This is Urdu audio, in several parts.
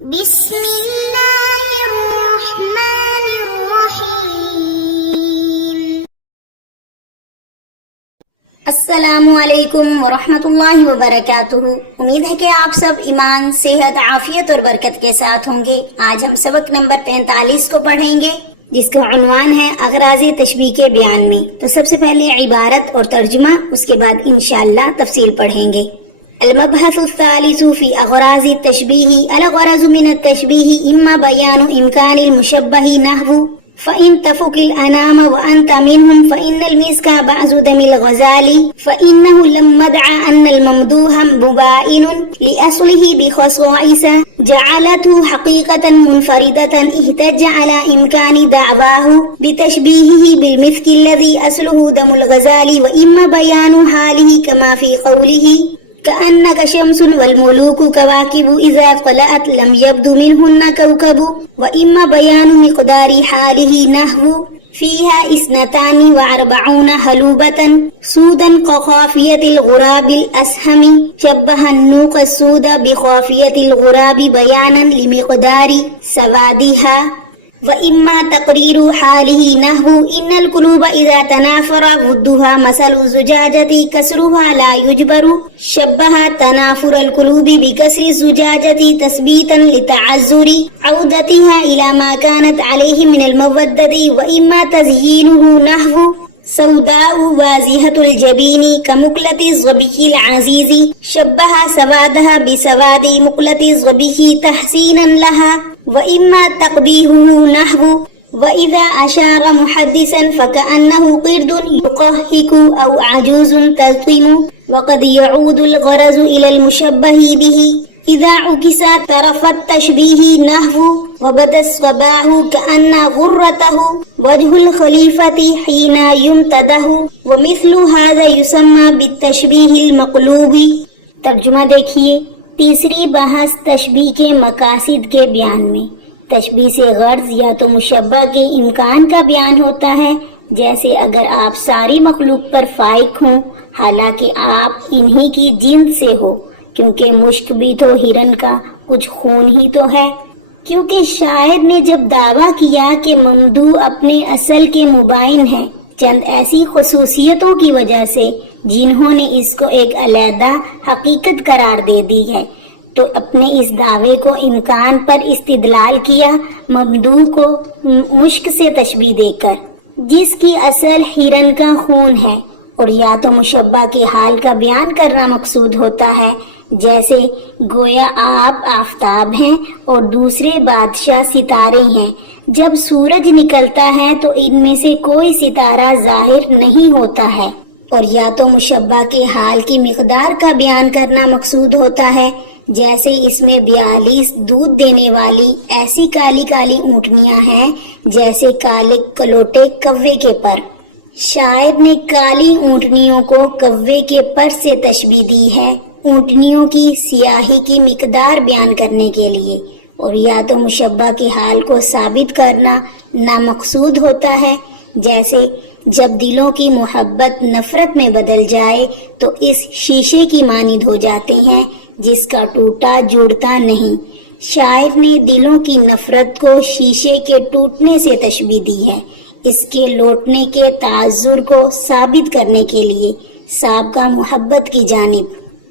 بسم اللہ الرحمن الرحیم۔ السلام علیکم ورحمۃ اللہ وبرکاتہ۔ امید ہے کہ آپ سب ایمان، صحت، عافیت اور برکت کے ساتھ ہوں گے۔ آج ہم سبق نمبر 45 کو پڑھیں گے، جس کا عنوان ہے اغراض تشبیہ کے بیان میں۔ تو سب سے پہلے عبارت اور ترجمہ، اس کے بعد انشاءاللہ تفصیل پڑھیں گے۔ المبحث الثالث في أغراض التشبيه. الغرض من التشبيه إما بيان إمكان المشبه نحو فإن تفك الأنام وأنت منهم فإن المسك بعض دم الغزال فإنه لما ادعى أن الممدوح مبائن لأصله بخصائص جعلته حقيقة منفردة احتج على إمكان دعواه بتشبيهه بالمسك الذي أصله دم الغزال وإما بيان حاله كما في قوله كأنك شمس والملوك كواكب إذا طلعت لم يبدو منهن كوكب وإما بيان مقدار حاله نحو فيها 42 هلوبة سودا كخافية الغراب الأسهم شبه النوق السود بخافية الغراب بيانا لمقدار سوادها وإما تقرير حاله نحو إن القلوب إذا تنافر ضدها مثل الزجاجة كسرها لا يجبر شبه تنافر القلوب بكسر الزجاجة تثبيتا لتعذر عودتها إلى ما كانت عليه من المودة وإما تزيينه نحو سوداء واضحة الجبين كمقلة الظبي العزيز شبه سوادها بسواد مقلة الظبي تحسينا لها وإما تقبيحه نحو وإذا أشار محدثا فكأنه قرد يقهق أو عجوز تلطم وقد يعود الغرض إلى المشبه به إذا عكس طرف التشبيه نحو وبدا الصباح كأن غرته وجه الخليفة حين يمتده ومثل هذا يسمى بالتشبيه المقلوب۔ ترجمہ دیکھیے۔ تیسری بحث تشبیہ کے مقاصد کے بیان میں۔ تشبیہ سے غرض یا تو مشبہ کے امکان کا بیان ہوتا ہے، جیسے اگر آپ ساری مخلوق پر فائق ہوں حالانکہ آپ انہی کی جنس سے ہو، کیونکہ مشک بھی تو ہرن کا کچھ خون ہی تو ہے۔ کیونکہ شاعر نے جب دعویٰ کیا کہ ممدوح اپنے اصل کے مبائن ہیں چند ایسی خصوصیتوں کی وجہ سے جنہوں نے اس کو ایک علیحدہ حقیقت قرار دے دی ہے، تو اپنے اس دعوے کو امکان پر استدلال کیا ممدوح کو مشک سے تشبیہ دے کر، جس کی اصل ہرن کا خون ہے۔ اور یا تو مشبہ کے حال کا بیان کرنا مقصود ہوتا ہے، جیسے گویا آپ آفتاب ہیں اور دوسرے بادشاہ ستارے ہیں، جب سورج نکلتا ہے تو ان میں سے کوئی ستارہ ظاہر نہیں ہوتا ہے۔ اور یا تو مشبہ کے حال کی مقدار کا بیان کرنا مقصود ہوتا ہے، جیسے اس میں 42 دودھ دینے والی ایسی کالی کالی اونٹنیاں ہیں جیسے کالے کلوٹے کوے کے پر۔ شاعر نے کالی اونٹنیوں کو کوے کے پر سے تشبیہ دی ہے اونٹنیوں کی سیاہی کی مقدار بیان کرنے کے لیے۔ اور یا تو مشبہ کے حال کو ثابت کرنا نامقصود ہوتا ہے، جیسے جب دلوں کی محبت نفرت میں بدل جائے تو اس شیشے کی مانند ہو جاتے ہیں جس کا ٹوٹا جڑتا نہیں۔ شاعر نے دلوں کی نفرت کو شیشے کے ٹوٹنے سے تشبیہ دی ہے، اس کے لوٹنے کے تعذر کو ثابت کرنے کے لیے سابقہ محبت کی جانب۔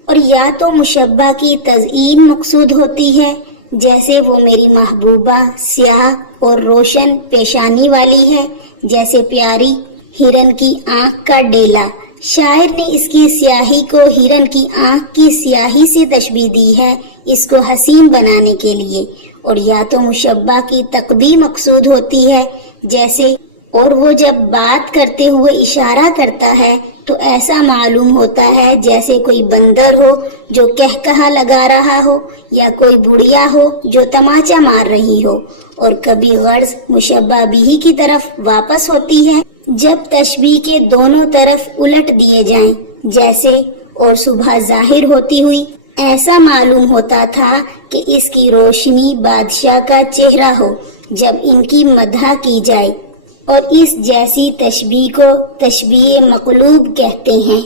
اور یا تو مشبہ کی تزئین مقصود ہوتی ہے، جیسے وہ میری محبوبہ سیاہ اور روشن پیشانی والی ہے، جیسے پیاری ہرن کی آنکھ کا ڈیلا۔ شاعر نے اس کی سیاہی کو ہرن کی آنکھ کی سیاہی سے تشبیہ دی ہے، اس کو حسین بنانے کے لیے۔ اور یا تو مشبہ کی تقبیح مقصود ہوتی ہے، جیسے اور وہ جب بات کرتے ہوئے اشارہ کرتا ہے تو ایسا معلوم ہوتا ہے جیسے کوئی بندر ہو جو کہکہا لگا رہا ہو یا کوئی بڑھیا ہو جو تماچا مار رہی ہو۔ اور کبھی غرض مشبہ بھی کی طرف واپس ہوتی ہے جب تشبیہ کے دونوں طرف الٹ دیے جائیں، جیسے اور صبح ظاہر ہوتی ہوئی ایسا معلوم ہوتا تھا کہ اس کی روشنی بادشاہ کا چہرہ ہو جب ان کی مدح کی جائے۔ اور اس جیسی تشبیہ کو تشبیہ مقلوب کہتے ہیں۔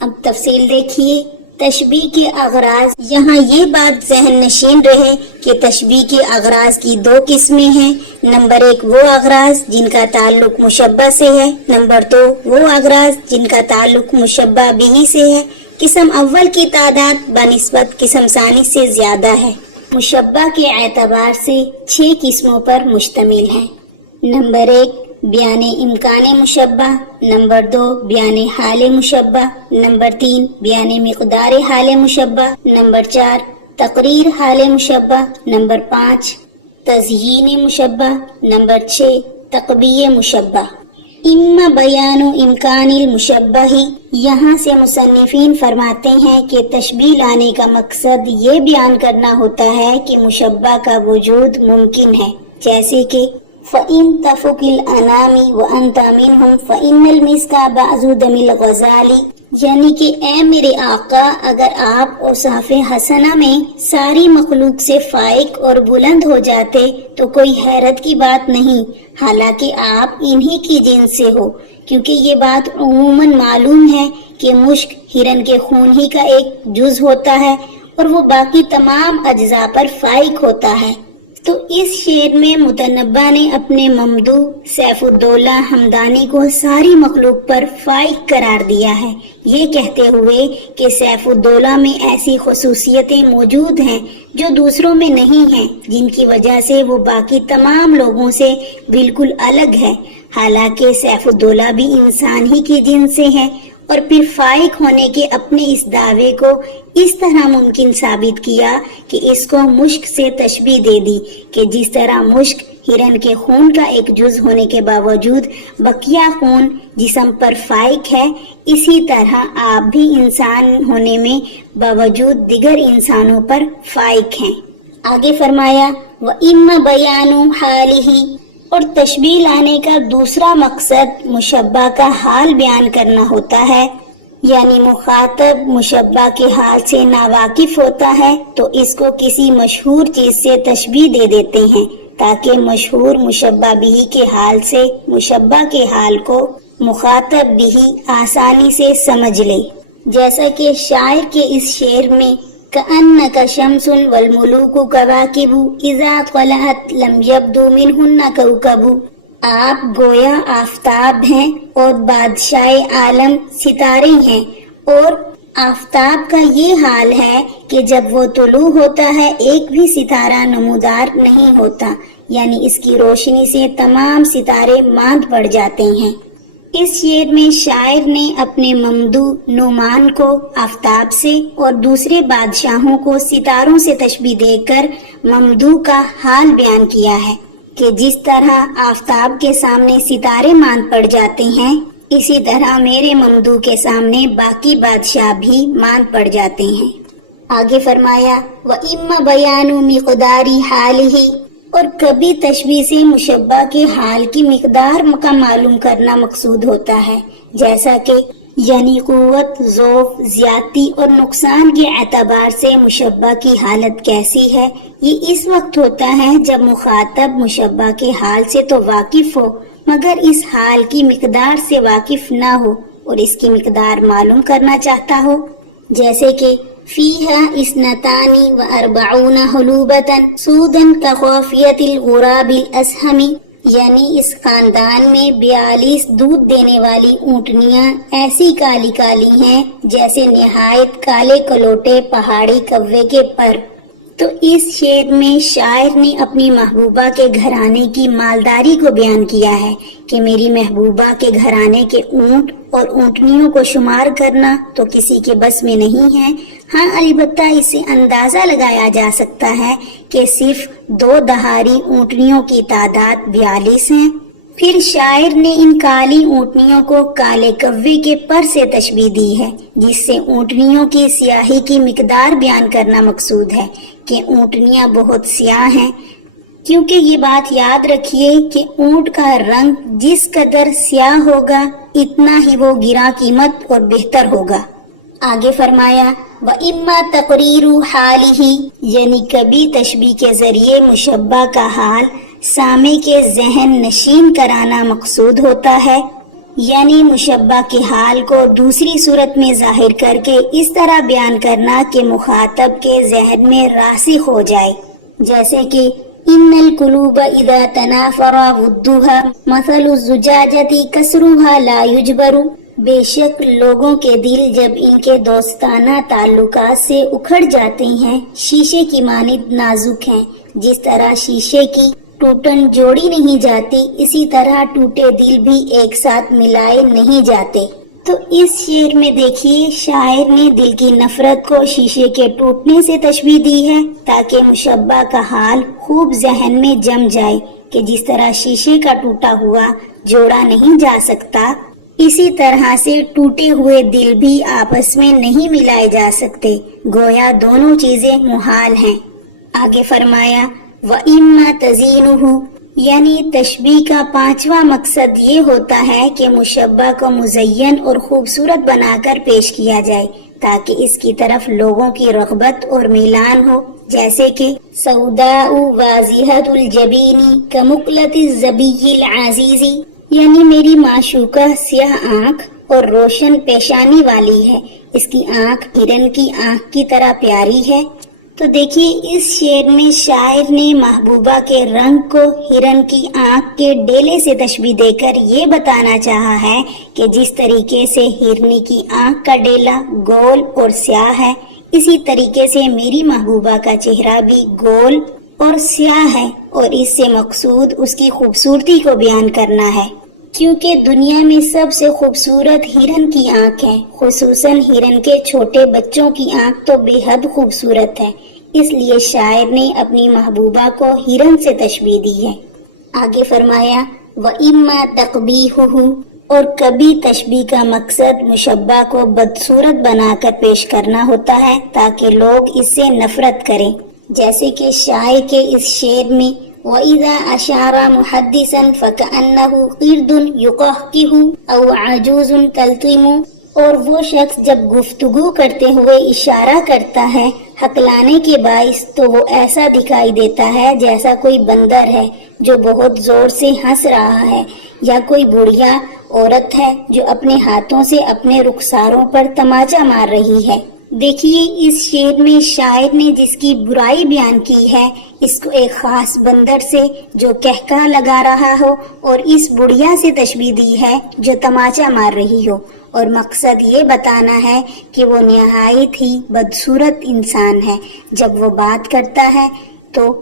اب تفصیل دیکھیے۔ تشبیہ کے اغراض، یہاں یہ بات ذہن نشین رہے کہ تشبیہ کے اغراض کی دو قسمیں ہیں۔ نمبر 1 وہ اغراض جن کا تعلق مشبہ سے ہے، نمبر 2 وہ اغراض جن کا تعلق مشبہ بہ سے ہے۔ قسم اول کی تعداد بنسبت قسم ثانی سے زیادہ ہے۔ مشبہ کے اعتبار سے 6 قسموں پر مشتمل ہے۔ نمبر 1 بیان امکان مشبہ، نمبر 2 بیان حال مشبہ، نمبر 3 بیان مقدار حال مشبہ، نمبر 4 تقریر حال مشبہ، نمبر 5 تزیین مشبہ، نمبر 6 تقبیح مشبہ۔ اما بیان امکان المشبہ، یہاں سے مصنفین فرماتے ہیں کہ تشبیہ لانے کا مقصد یہ بیان کرنا ہوتا ہے کہ مشبہ کا وجود ممکن ہے، جیسے کہ فَإِن تَفُقِ الْأَنَامِ وَأَنْتَ مِنْهُمْ فَإِنَّ الْمِسْكَ بَعْضُ دَمِ الْغَزَالِ، یعنی کہ اے میرے آقا، اگر آپ اوصاف حسنہ میں ساری مخلوق سے فائق اور بلند ہو جاتے تو کوئی حیرت کی بات نہیں، حالانکہ آپ انہی کی جنس سے ہو، کیونکہ یہ بات عموماً معلوم ہے کہ مشک ہرن کے خون ہی کا ایک جز ہوتا ہے اور وہ باقی تمام اجزاء پر فائق ہوتا ہے۔ تو اس شعر میں متنبع نے اپنے ممدوح سیف الدولہ حمدانی کو ساری مخلوق پر فائق قرار دیا ہے، یہ کہتے ہوئے کہ سیف الدولہ میں ایسی خصوصیتیں موجود ہیں جو دوسروں میں نہیں ہیں، جن کی وجہ سے وہ باقی تمام لوگوں سے بالکل الگ ہے، حالانکہ سیف الدولہ بھی انسان ہی کی جنس سے ہے، اور پھر فائق ہونے کے اپنے اس دعوے کو اس طرح ممکن ثابت کیا کہ اس کو مشک سے تشبیہ دے دی کہ جس طرح مشک ہرن کے خون کا ایک جز ہونے کے باوجود بقیہ خون جسم پر فائق ہے، اسی طرح آپ بھی انسان ہونے میں باوجود دیگر انسانوں پر فائق ہیں۔ آگے فرمایا وَإِمَّا بَيَانُ حَالِهِ، اور تشبیہ لانے کا دوسرا مقصد مشبہ کا حال بیان کرنا ہوتا ہے، یعنی مخاطب مشبہ کے حال سے ناواقف ہوتا ہے تو اس کو کسی مشہور چیز سے تشبیہ دے دیتے ہیں تاکہ مشہور مشبہ بھی کے حال سے مشبہ کے حال کو مخاطب بھی آسانی سے سمجھ لے، جیسا کہ شاعر کے اس شعر میں كأنك شمس والملوك كواكب إذا طلعت لم يبدو منهن كوكب، آپ گویا آفتاب ہیں اور بادشاہ عالم ستارے ہیں، اور آفتاب کا یہ حال ہے کہ جب وہ طلوع ہوتا ہے ایک بھی ستارہ نمودار نہیں ہوتا، یعنی اس کی روشنی سے تمام ستارے ماند پڑ جاتے ہیں۔ اس شعر میں شاعر نے اپنے ممدوح نعمان کو آفتاب سے اور دوسرے بادشاہوں کو ستاروں سے تشبیہ دے کر ممدوح کا حال بیان کیا ہے کہ جس طرح آفتاب کے سامنے ستارے ماند پڑ جاتے ہیں، اسی طرح میرے ممدوح کے سامنے باقی بادشاہ بھی ماند پڑ جاتے ہیں۔ آگے فرمایا وَإِمَّا بَيَانُ مِقْدَارِ حَالِهِ، اور کبھی تشبیہ سے مشبہ کے حال کی مقدار کا معلوم کرنا مقصود ہوتا ہے، جیسا کہ یعنی قوت، ضعف، زیادتی اور نقصان کے اعتبار سے مشبہ کی حالت کیسی ہے، یہ اس وقت ہوتا ہے جب مخاطب مشبہ کے حال سے تو واقف ہو مگر اس حال کی مقدار سے واقف نہ ہو اور اس کی مقدار معلوم کرنا چاہتا ہو، جیسے کہ فِيهَا اثْنَتَانِ وَأَرْبَعُونَ حُلُوبَةً سُودًا كَخَافِيَةِ الْغُرَابِ الْأَسْهَمِ، یعنی اس خاندان میں 42 دودھ دینے والی اونٹنیاں ایسی کالی کالی ہیں جیسے نہایت کالے کلوٹے پہاڑی کوے کے پر۔ تو اس شعر میں شاعر نے اپنی محبوبہ کے گھرانے کی مالداری کو بیان کیا ہے کہ میری محبوبہ کے گھرانے کے اونٹ اور اونٹنیوں کو شمار کرنا تو کسی کے بس میں نہیں ہے، ہاں البتہ اسے اندازہ لگایا جا سکتا ہے کہ صرف 2 دہاڑی اونٹنیوں کی تعداد 42 ہیں۔ پھر شاعر نے ان کالی اونٹنیوں کو کالے کوے کے پر سے تشبیہ دی ہے، جس سے اونٹنیوں کی سیاہی کی مقدار بیان کرنا مقصود ہے کہ اونٹنیاں بہت سیاہ ہیں، کیونکہ یہ بات یاد رکھیے کہ اونٹ کا رنگ جس قدر سیاہ ہوگا اتنا ہی وہ گراں قیمت اور بہتر ہوگا۔ آگے فرمایا وَإِمَّا تَقْرِيرُ حَالِهِ، یعنی کبھی تشبیہ کے ذریعے مشبہ کا حال سامع کے ذہن نشین کرانا مقصود ہوتا ہے، یعنی مشبہ کے حال کو دوسری صورت میں ظاہر کر کے اس طرح بیان کرنا کہ مخاطب کے ذہن میں راسخ ہو جائے، جیسے کہ ان القلوب اذا تنافر ودها مثل الزجاجة کسرها لا یجبر، بے شک لوگوں کے دل جب ان کے دوستانہ تعلقات سے اکھڑ جاتے ہیں شیشے کی مانند نازک ہیں، جس طرح شیشے کی ٹوٹن جوڑی نہیں جاتی اسی طرح ٹوٹے دل بھی ایک ساتھ ملائے نہیں جاتے۔ تو اس شعر میں دیکھیے شاعر نے دل کی نفرت کو شیشے کے ٹوٹنے سے تشبیہ دی ہے تاکہ مشبہ کا حال خوب ذہن میں جم جائے کہ جس طرح شیشے کا ٹوٹا ہوا جوڑا نہیں جا سکتا، اسی طرح سے ٹوٹے ہوئے دل بھی آپس میں نہیں ملائے جا سکتے، گویا دونوں چیزیں محال ہیں۔ آگے فرمایا وَإِمَّا تَزِينُهُ، یعنی تشبیہ کا پانچواں مقصد یہ ہوتا ہے کہ مشبہ کو مزین اور خوبصورت بنا کر پیش کیا جائے تاکہ اس کی طرف لوگوں کی رغبت اور میلان ہو، جیسے کہ سوداء واضحۃ الجبین کمقلۃ الظبی العزیز، یعنی میری معشوقہ سیاہ آنکھ اور روشن پیشانی والی ہے، اس کی آنکھ ہرن کی آنکھ کی طرح پیاری ہے۔ تو دیکھیے اس شعر میں شاعر نے محبوبہ کے رنگ کو ہرن کی آنکھ کے ڈیلے سے تشبیہ دے کر یہ بتانا چاہا ہے کہ جس طریقے سے ہرنی کی آنکھ کا ڈیلا گول اور سیاہ ہے، اسی طریقے سے میری محبوبہ کا چہرہ بھی گول اور سیاہ ہے، اور اس سے مقصود اس کی خوبصورتی کو بیان کرنا ہے، کیونکہ دنیا میں سب سے خوبصورت ہرن کی آنکھ ہے، خصوصاً ہرن کے چھوٹے بچوں کی آنکھ تو بے حد خوبصورت ہے، اس لیے شاعر نے اپنی محبوبہ کو ہرن سے تشبیہ دی ہے۔ آگے فرمایا وَإِمَّا تَقْبِيحُهُ، اور کبھی تشبیہ کا مقصد مشبہ کو بدصورت بنا کر پیش کرنا ہوتا ہے تاکہ لوگ اس سے نفرت کریں، جیسے کہ شاعر کے اس شعر میں وَإِذَا أَشَارَ مُحَدِّثًا فَكَأَنَّهُ قِرْدٌ يُقَهْقِهُ أَوْ عَجُوزٌ تَلْطِمُ، اور وہ شخص جب گفتگو کرتے ہوئے اشارہ کرتا ہے ہکلانے کے باعث تو وہ ایسا دکھائی دیتا ہے جیسا کوئی بندر ہے جو بہت زور سے ہنس رہا ہے، یا کوئی بڑھیا عورت ہے جو اپنے ہاتھوں سے اپنے رخساروں پر تماچا مار رہی ہے۔ دیکھیے اس شعر میں شاعر نے جس کی برائی بیان کی ہے اس کو ایک خاص بندر سے جو کہکہا لگا رہا ہو اور اس بڑھیا سے تشبیہ دی ہے جو تماچا مار رہی ہو، اور مقصد یہ بتانا ہے کہ وہ نہایت ہی بدصورت انسان ہے، جب وہ بات کرتا ہے تو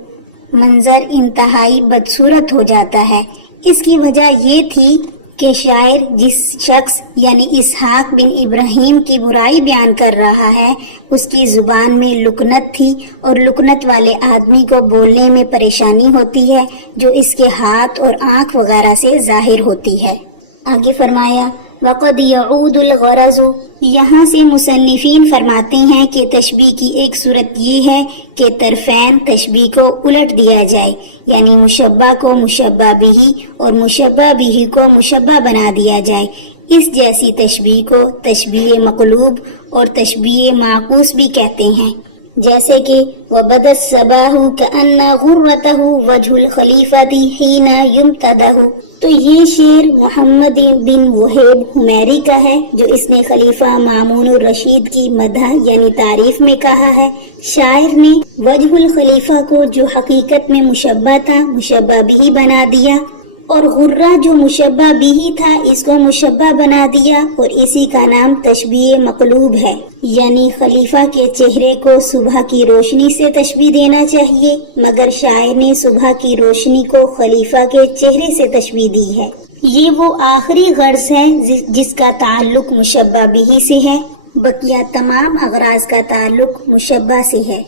منظر انتہائی بدصورت ہو جاتا ہے۔ اس کی وجہ یہ تھی کہ شاعر جس شخص یعنی اسحاق بن ابراہیم کی برائی بیان کر رہا ہے اس کی زبان میں لکنت تھی، اور لکنت والے آدمی کو بولنے میں پریشانی ہوتی ہے جو اس کے ہاتھ اور آنکھ وغیرہ سے ظاہر ہوتی ہے۔ آگے فرمایا وَقَدْ يَعُودُ الْغَرَضُ، یہاں سے مصنفین فرماتے ہیں کہ تشبیہ کی ایک صورت یہ ہے کہ طرفین تشبیہ کو الٹ دیا جائے، یعنی مشبہ کو مشبہ بہی اور مشبہ بہی کو مشبہ بنا دیا جائے۔ اس جیسی تشبیہ کو تشبیہ مقلوب اور تشبیہ معکوس بھی کہتے ہیں، جیسے کہ وَبَدَ الصَّبَاحُ كَأَنَّ غُرَّتَهُ وَجْهُ الْخَلِيفَةِ حِينَ يُمْتَدَحُ۔ تو یہ شعر محمد بن وہیب حمیری کا ہے جو اس نے خلیفہ مامون الرشید کی مدح یعنی تعریف میں کہا ہے۔ شاعر نے وجہ الخلیفہ کو جو حقیقت میں مشبہ تھا مشبہ بھی بنا دیا، اور غرہ جو مشبہ بھی تھا اس کو مشبہ بنا دیا، اور اسی کا نام تشبیہ مقلوب ہے، یعنی خلیفہ کے چہرے کو صبح کی روشنی سے تشبیہ دینا چاہیے، مگر شاعر نے صبح کی روشنی کو خلیفہ کے چہرے سے تشبیہ دی ہے۔ یہ وہ آخری غرض ہے جس کا تعلق مشبہ بھی سے ہے، بقیہ تمام اغراض کا تعلق مشبہ سے ہے۔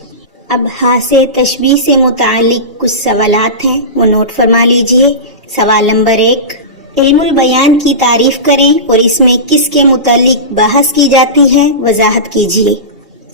اب ہاسے تشبیہ سے متعلق کچھ سوالات ہیں، وہ نوٹ فرما لیجئے۔ سوال نمبر 1، علم البیان کی تعریف کریں اور اس میں کس کے متعلق بحث کی جاتی ہے وضاحت کیجیے۔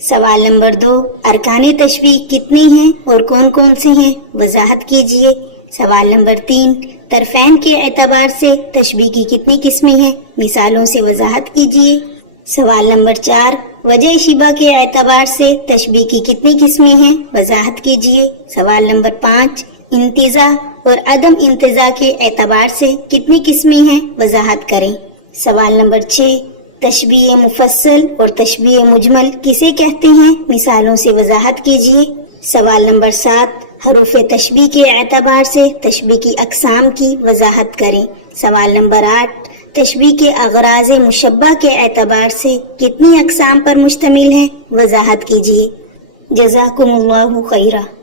سوال نمبر 2، ارکان تشبیہ کتنے ہیں اور کون کون سے ہیں وضاحت کیجیے۔ سوال نمبر 3، طرفین کے اعتبار سے تشبیہ کی کتنی قسمیں ہیں مثالوں سے وضاحت کیجیے۔ سوال نمبر 4، وجہ شبہ کے اعتبار سے تشبیہ کی کتنی قسمیں ہیں وضاحت کیجیے۔ سوال نمبر 5، انتزاع اور عدم انتزاع کے اعتبار سے کتنی قسمیں ہیں وضاحت کریں۔ سوال نمبر 6، تشبیہ مفصل اور تشبیہ مجمل کسے کہتے ہیں؟ مثالوں سے وضاحت کیجیے۔ سوال نمبر 7، حروف تشبیہ کے اعتبار سے تشبیہ کی اقسام کی وضاحت کریں۔ سوال نمبر 8، تشبیہ کے اغراض مشبہ کے اعتبار سے کتنی اقسام پر مشتمل ہے؟ وضاحت کیجیے۔ جزاکم اللہ خیرہ۔